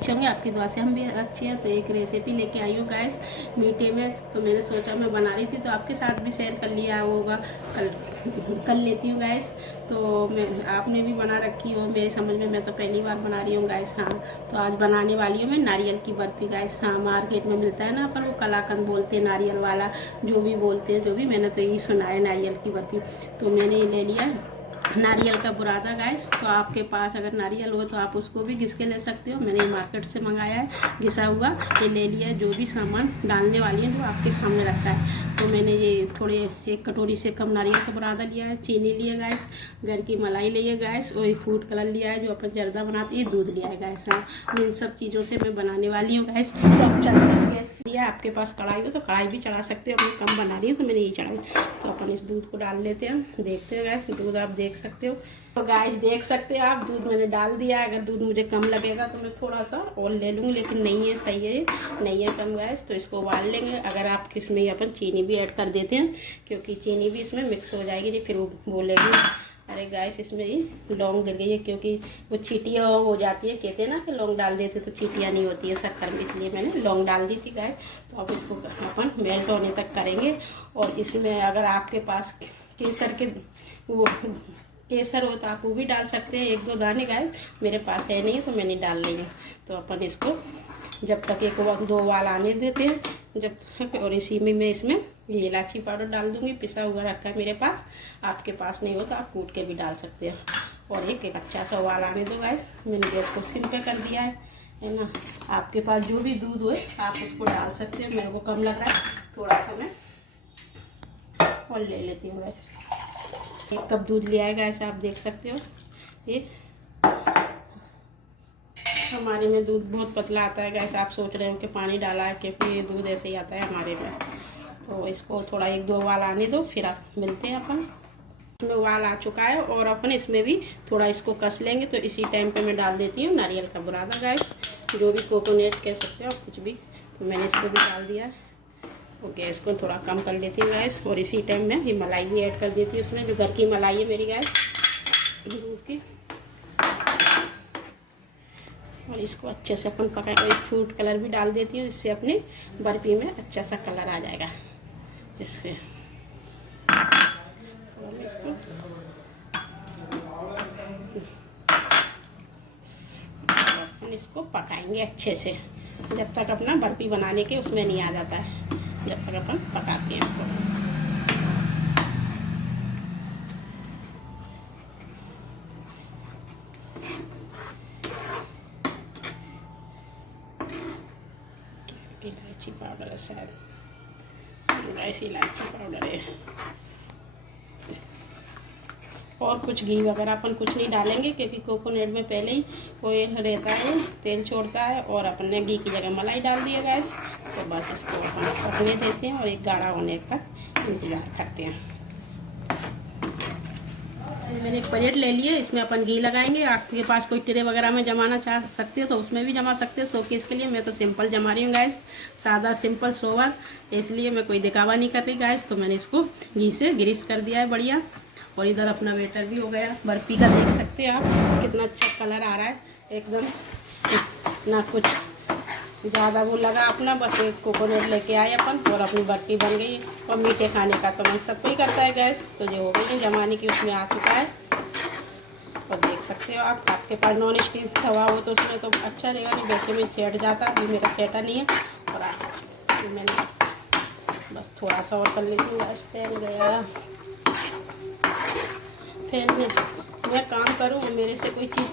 अच्छे होंगे, आपकी दुआ से हम भी अच्छे हैं। तो एक रेसिपी लेके आई हूँ गैस मीठे में, तो मैंने सोचा मैं बना रही थी तो आपके साथ भी शेयर कर लिया होगा, कर लेती हूँ गैस। तो मैं आपने भी बना रखी हो मेरी समझ में, मैं तो पहली बार बना रही हूँ गैस। हाँ, तो आज बनाने वाली हूँ मैं नारियल की बर्फ़ी गैस। हाँ, मार्केट में मिलता है ना, अपन वो कलाकंद बोलते हैं, नारियल वाला जो भी बोलते हैं, जो भी, मैंने तो यही सुना है नारियल की बर्फ़ी। तो मैंने ये ले लिया नारियल का बुरादा गैस। तो आपके पास अगर नारियल हो तो आप उसको भी घिस के ले सकते हो। मैंने मार्केट से मंगाया है घिसा हुआ, ये ले लिया है। जो भी सामान डालने वाली है जो आपके सामने रखा है। तो मैंने ये थोड़े 1 कटोरी से कम नारियल का बुरादा लिया है, चीनी लिया गैस, घर की मलाई ली है गैस, और फूड कलर लिया है जो अपन जर्दा बनाते हैं, दूध लिया है गैस। हाँ, इन सब चीज़ों से मैं बनाने वाली हूँ गैस। तो अब चलते गैस लिया, आपके पास कढ़ाई हो तो कढ़ाई भी चढ़ा सकते हो, मैं कम बना रही हूँ तो मैंने यही चढ़ाई। तो अपन इस दूध को डाल लेते हैं, देखते हैं गैस। दूध आप देख सकते हो, तो गैस देख सकते हो आप, दूध मैंने डाल दिया है। अगर दूध मुझे कम लगेगा तो मैं थोड़ा सा और ले लूँगी, लेकिन नहीं है, सही है, नहीं है कम गैस। तो इसको उबाल लेंगे। अगर आप इसमें अपन चीनी भी ऐड कर देते हैं, क्योंकि चीनी भी इसमें मिक्स हो जाएगी, नहीं फिर वो बोलेगी अरे गैस इसमें ही लौंग गिर गई है, क्योंकि वो चीटियाँ हो जाती है, कहते हैं ना कि लौंग डाल देते तो चीटियाँ नहीं होती है शक्कर में, इसलिए मैंने लौंग डाल दी थी गैस। तो अब इसको अपन मेल्ट होने तक करेंगे। और इसमें अगर आपके पास केसर के वो केसर हो तो आप वो भी डाल सकते हैं, 1-2 दाने गैस। मेरे पास है नहीं तो मैंने डाल ली है। तो अपन इसको जब तक 1-2 उबाल आने देते हैं जब, और इसी में मैं इसमें ये इलायची पाउडर डाल दूंगी, पिसा हुआ रखा है मेरे पास। आपके पास नहीं हो तो आप कूट के भी डाल सकते हो। और एक अच्छा सा उबाल आने दो गैस। मैंने गैस को सिम पे कर दिया है ना। आपके पास जो भी दूध हो आप उसको डाल सकते हो, मेरे को कम लग रहा है, थोड़ा सा मैं और ले लेती हूँ गैस। 1 कप दूध लिया है गैस, आप देख सकते हो। ये हमारे में दूध बहुत पतला आता है गैस, आप सोच रहे हो कि पानी डाला है, क्योंकि ये दूध ऐसे ही आता है हमारे में। तो इसको थोड़ा 1-2 उबाल आने दो, फिर आप मिलते हैं अपन। इसमें उबाल आ चुका है और अपन इसमें भी थोड़ा इसको कस लेंगे। तो इसी टाइम पे मैं डाल देती हूँ नारियल का बुरादा गैस, जो भी कोकोनट कह सकते हो कुछ भी। तो मैंने इसको भी डाल दिया है। और गैस को थोड़ा कम कर लेती हूँ गैस। और इसी टाइम में ये मलाई भी ऐड कर देती हूँ उसमें, जो घर की मलाई है मेरी गैस, दूध की। और इसको अच्छे से अपन पकाएंगे। एक फूड कलर भी डाल देती हूँ, इससे अपनी बर्फी में अच्छा सा कलर आ जाएगा इससे। इसको अपन इसको पकाएंगे अच्छे से, जब तक अपना बर्फी बनाने के उसमें नहीं आ जाता है, जब तक अपन पकाते हैं इसको। इलायची पाउडर है शायद, ऐसी इलायची पाउडर है। और कुछ घी वगैरह अपन कुछ नहीं डालेंगे, क्योंकि कोकोनट में पहले ही ऑयल रहता है, तेल छोड़ता है। और अपन ने घी की जगह मलाई डाल दिया गैस। तो बस इसको अपन पकने देते हैं और एक गाढ़ा होने तक इंतज़ार करते हैं। मैंने एक प्लेट ले लिया, इसमें अपन घी लगाएंगे। आपके पास कोई ट्रे वगैरह में जमाना चाह सकते हो तो उसमें भी जमा सकते हो शोकेस के लिए। मैं तो सिंपल जमा रही हूँ गैस, सादा सिंपल सोवर, इसलिए मैं कोई दिखावा नहीं कर रही गैस। तो मैंने इसको घी से ग्रीस कर दिया है बढ़िया। और इधर अपना वेटर भी हो गया बर्फी का, देख सकते हैं आप कितना अच्छा कलर आ रहा है एकदम, ना कुछ ज़्यादा वो लगा अपना, बस एक कोकोनट लेके आए अपन और अपनी बर्फी बन गई। और मीठे खाने का तो मैं सबको ही करता है गैस। तो जो हो गई जमाने की उसमें आ चुका है। और देख सकते हो आप, आपके पास नॉन स्टिक तवा हो तो उसमें तो अच्छा रहेगा, नहीं वैसे में छेट जाता, अभी मेरा छेटा नहीं है। और मैंने बस थोड़ा सा और कर लेती हूँ गैस, फैल गया। फैलने मैं काम करूँ मेरे से कोई चीज़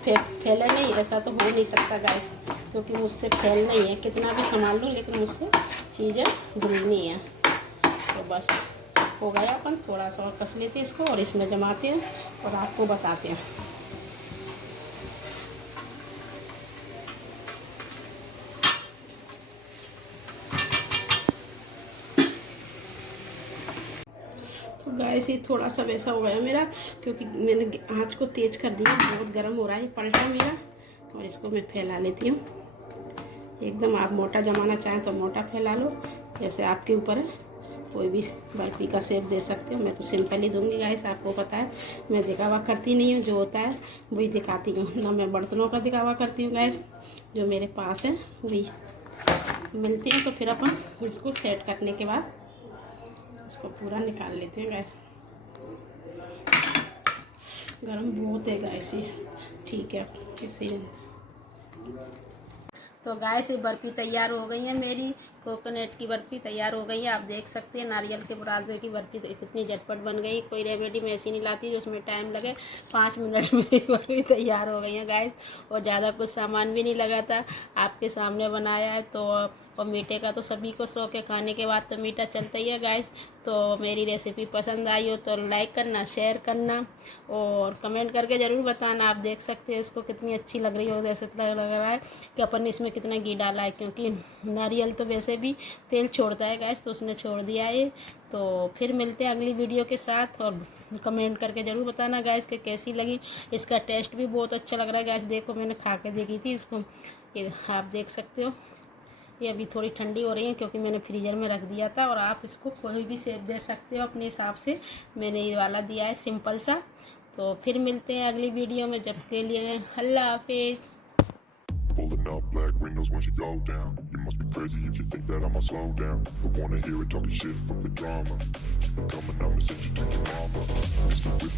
फैले नहीं, ऐसा तो हो नहीं सकता गैस, क्योंकि मुझसे फैल नहीं है, कितना भी संभाल लूँ लेकिन मुझसे चीज़ें भूलनी है। तो बस हो गया, अपन थोड़ा सा और कस लेते हैं इसको और इसमें जमाते हैं और आपको बताते हैं। तो गैस ये थोड़ा सा वैसा हो गया मेरा, क्योंकि मैंने आँच को तेज़ कर दिया, बहुत गर्म हो रहा है पलटा मेरा। और इसको मैं फैला लेती हूँ एकदम। आप मोटा जमाना चाहें तो मोटा फैला लो, जैसे आपके ऊपर है। कोई भी बर्फी का शेप दे सकते हो, मैं तो सिंपल ही दूंगी गैस, आपको पता है मैं दिखावा करती नहीं हूँ, जो होता है वही दिखाती हूँ ना। मैं बर्तनों का दिखावा करती हूँ गैस, जो मेरे पास है वही। मिलते हैं तो फिर अपन इसको सेट करने के बाद इसको पूरा निकाल लेते हैं गैस। गरम बहुत है गैस ये, ठीक है इसी। तो गैस ये बर्फ़ी तैयार हो गई है, मेरी कोकोनट की बर्फ़ी तैयार हो गई है। आप देख सकते हैं नारियल के बुरादे की बर्फ़ी कितनी झटपट बन गई। कोई रेमेडी मैं ऐसी नहीं लाती जो उसमें टाइम लगे, 5 मिनट में बर्फ़ी तैयार हो गई है गैस। और ज़्यादा कुछ सामान भी नहीं लगा था, आपके सामने बनाया है। तो और मीठे का तो सभी को शौक है, खाने के बाद तो मीठा चलता ही है गैस। तो मेरी रेसिपी पसंद आई हो तो लाइक करना, शेयर करना और कमेंट करके ज़रूर बताना। आप देख सकते हैं इसको कितनी अच्छी लग रही हो, जैसे लग रहा है कि अपन इसमें कितना घी डाला है, क्योंकि नारियल तो वैसे भी तेल छोड़ता है गैस, तो उसने छोड़ दिया है। तो फिर मिलते हैं अगली वीडियो के साथ, और कमेंट करके ज़रूर बताना गैस कि कैसी लगी। इसका टेस्ट भी बहुत अच्छा लग रहा है गैस। देखो मैंने खा के देखी थी इसको, ये आप देख सकते हो। ये अभी थोड़ी ठंडी हो रही है क्योंकि मैंने फ्रीजर में रख दिया था। और आप इसको कोई भी शेप दे सकते हो अपने हिसाब से, मैंने ये वाला दिया है सिंपल सा। तो फिर मिलते हैं अगली वीडियो में, जब के लिए अल्लाह हाफिज़। Pulling up black windows once you go down. You must be crazy if you think that I'ma slow down. Don't wanna hear it talking shit from the drama. Keep it coming, I'ma send you to your mama. Mr. Whip,